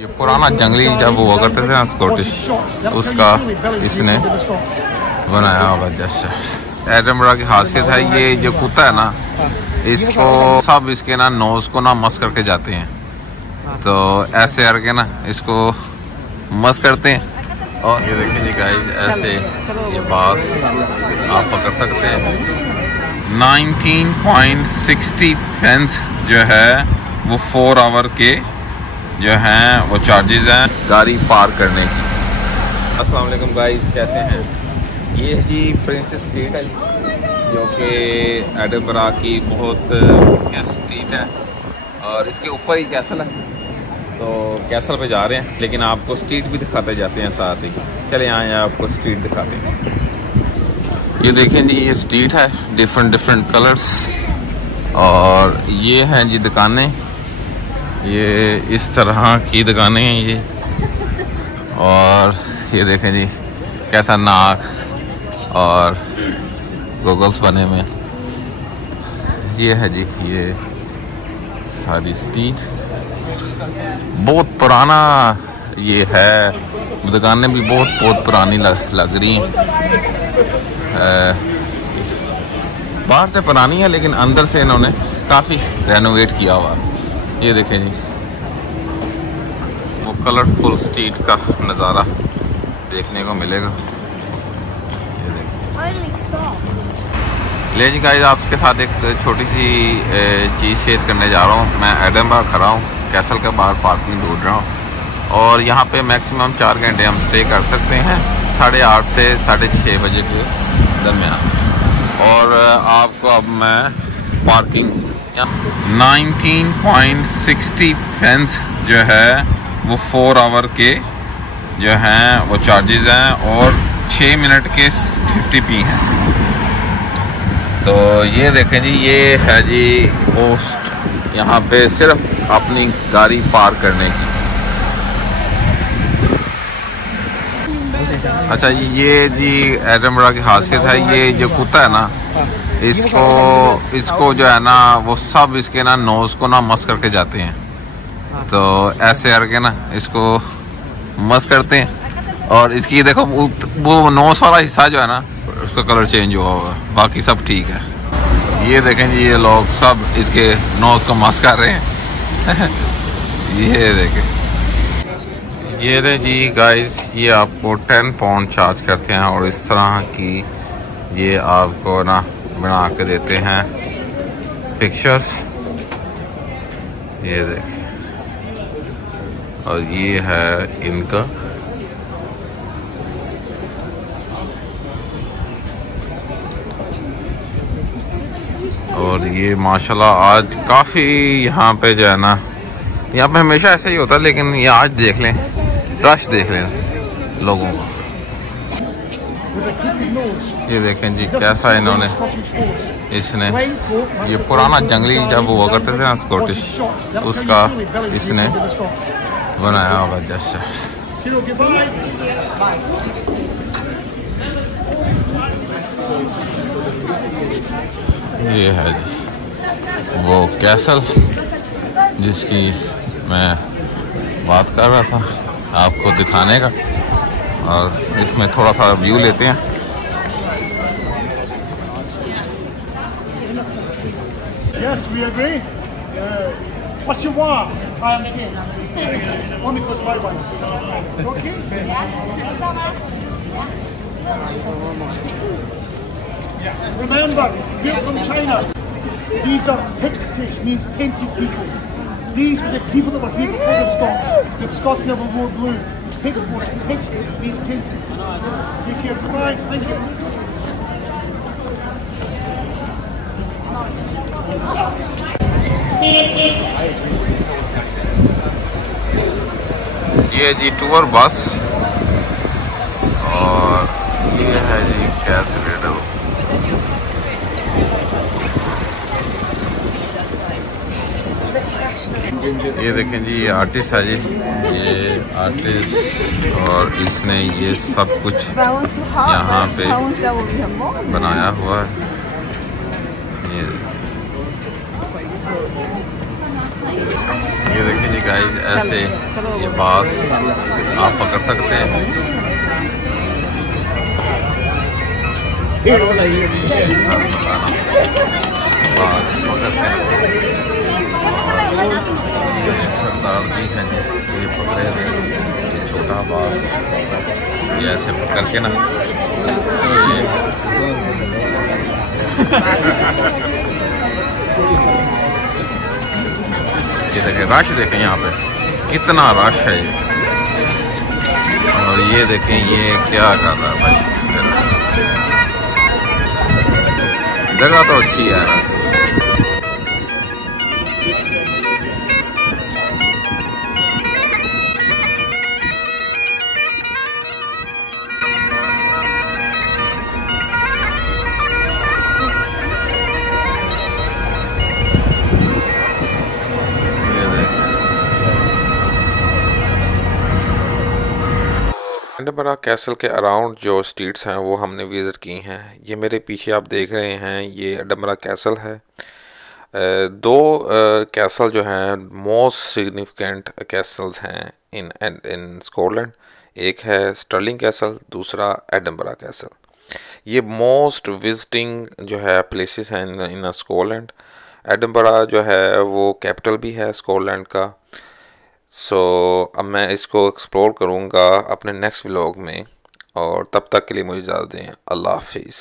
ये पुराना जंगली जब हुआ करते थे ना स्कॉटिश, उसका इसने बनाया होगा जस्ट। एडनबरा की खासियत है ये जो कुत्ता है ना, इसको सब इसके ना नोज को ना मस करके जाते हैं, तो ऐसे करके ना इसको मस करते हैं। और ये देखिए जी गाइस, ऐसे ये बास आप पकड़ सकते हैं। 19.60 पेंस जो है वो 4 आवर के जो हैं वो चार्जेस हैं गाड़ी पार करने की। अस्सलाम वालेकुम गाइस, कैसे हैं? ये जी प्रिंसेस स्ट्रीट है जो कि एडनबरा की बहुत बढ़िया स्ट्रीट है और इसके ऊपर ही कैसल है, तो कैसल पे जा रहे हैं, लेकिन आपको स्ट्रीट भी दिखाते जाते हैं साथ ही। चले आए आपको स्ट्रीट दिखाते हैं। ये देखें जी, ये स्ट्रीट है, डिफरेंट कलर्स, और ये हैं जी दुकानें। ये इस तरह की दुकानें हैं ये, और ये देखें जी कैसा नाक और गोगल्स बने हुए। ये है जी ये सारी स्ट्रीट, बहुत पुराना ये है, दुकानें भी बहुत पुरानी लग रही हैं। बाहर से पुरानी है लेकिन अंदर से इन्होंने काफ़ी रेनोवेट किया हुआ। ये देखें जी वो कलरफुल स्ट्रीट का नज़ारा देखने को मिलेगा। ये देखें। ले जी गाइस, आपके साथ एक छोटी सी चीज़ शेयर करने जा रहा हूँ। मैं एडनबरा खड़ा हूँ, कैसल के बाहर पार्किंग ढूंढ रहा हूँ, और यहाँ पे मैक्सिमम 4 घंटे हम स्टे कर सकते हैं, 8:30 से 6:30 बजे के दरमियान। और आपको अब मैं पार्किंग 19.60 पेंस जो है वो 4 आवर के जो हैं वो चार्जेस हैं, और 6 मिनट के 50p हैं। तो ये देखें जी, ये है जी पोस्ट यहाँ पे सिर्फ अपनी गाड़ी पार करने की। अच्छा, ये जी एडनबरा की खासियत है, ये जो कुत्ता है ना, इसको जो है ना वो सब इसके ना नोज को ना मस करके जाते हैं, तो ऐसे करके ना इसको मस करते हैं। और इसकी देखो वो नोज वाला हिस्सा जो है ना उसका कलर चेंज हुआ हुआ है, बाकी सब ठीक है। ये देखें जी, ये लोग सब इसके नोज को मस कर रहे हैं। ये देखें, ये रहे जी गाइस, ये आपको 10 पाउंड चार्ज करते हैं, और इस तरह की ये आपको ना बना के देते हैं पिक्चर्स। ये देखिए, और ये है इनका। और ये माशाल्लाह आज काफ़ी यहाँ पे जो है ना, यहाँ पे हमेशा ऐसा ही होता है, लेकिन ये आज देख लें, रश देख लें लोगों का। ये देखें जी कैसा इन्होंने इसने ये पुराना जंगली जब हुआ करते थे ना स्कॉटिश, उसका इसने बनाया होगा जस्ट। ये है जी वो कैसल जिसकी मैं बात कर रहा था आपको दिखाने का, और इसमें थोड़ा सा व्यू लेते हैं। Yes, we agree. What you want? I am here. Only because my wife's okay. Remember, we're from China. These are Pictish, means painted people. These were the people that were here before the Scots. The Scots never wore blue. Pink means painted. Take care. Goodbye. Thank you. ये जी tour bus, और ये है जी कैसलेडो। ये देखें जी, ये artist है जी, ये artist, और इसने ये सब कुछ यहाँ पे बनाया हुआ है। ये देखिए जी गाइस, ऐसे ये बास आप पकड़ सकते हैं। बास पकड़ते हैं। ये सरदार जी हैं जी, ये पकड़े हुए ये छोटा बास, ये ऐसे पकड़ के ना ये देखें, रश देखें यहाँ पे कितना रश है ये। और ये देखें ये क्या कर रहा है भाई, जगह तो अच्छी है वैसे। एडिनबरा कैसल के अराउंड जो स्ट्रीट्स हैं वो हमने विज़िट की हैं। ये मेरे पीछे आप देख रहे हैं, ये एडिनबरा कैसल है। दो कैसल जो हैं मोस्ट सिग्निफिकेंट कैसल्स हैं इन स्कॉटलैंड। एक है स्टर्लिंग कैसल, दूसरा एडिनबरा कैसल। ये मोस्ट विजिटिंग जो है प्लेसेस हैं इन स्कॉटलैंड। एडिनबरा जो है वो कैपिटल भी है स्कॉटलैंड का। अब मैं इसको एक्सप्लोर करूँगा अपने नेक्स्ट व्लॉग में, और तब तक के लिए मुझे इजाज़त दें। अल्लाह हाफिज़।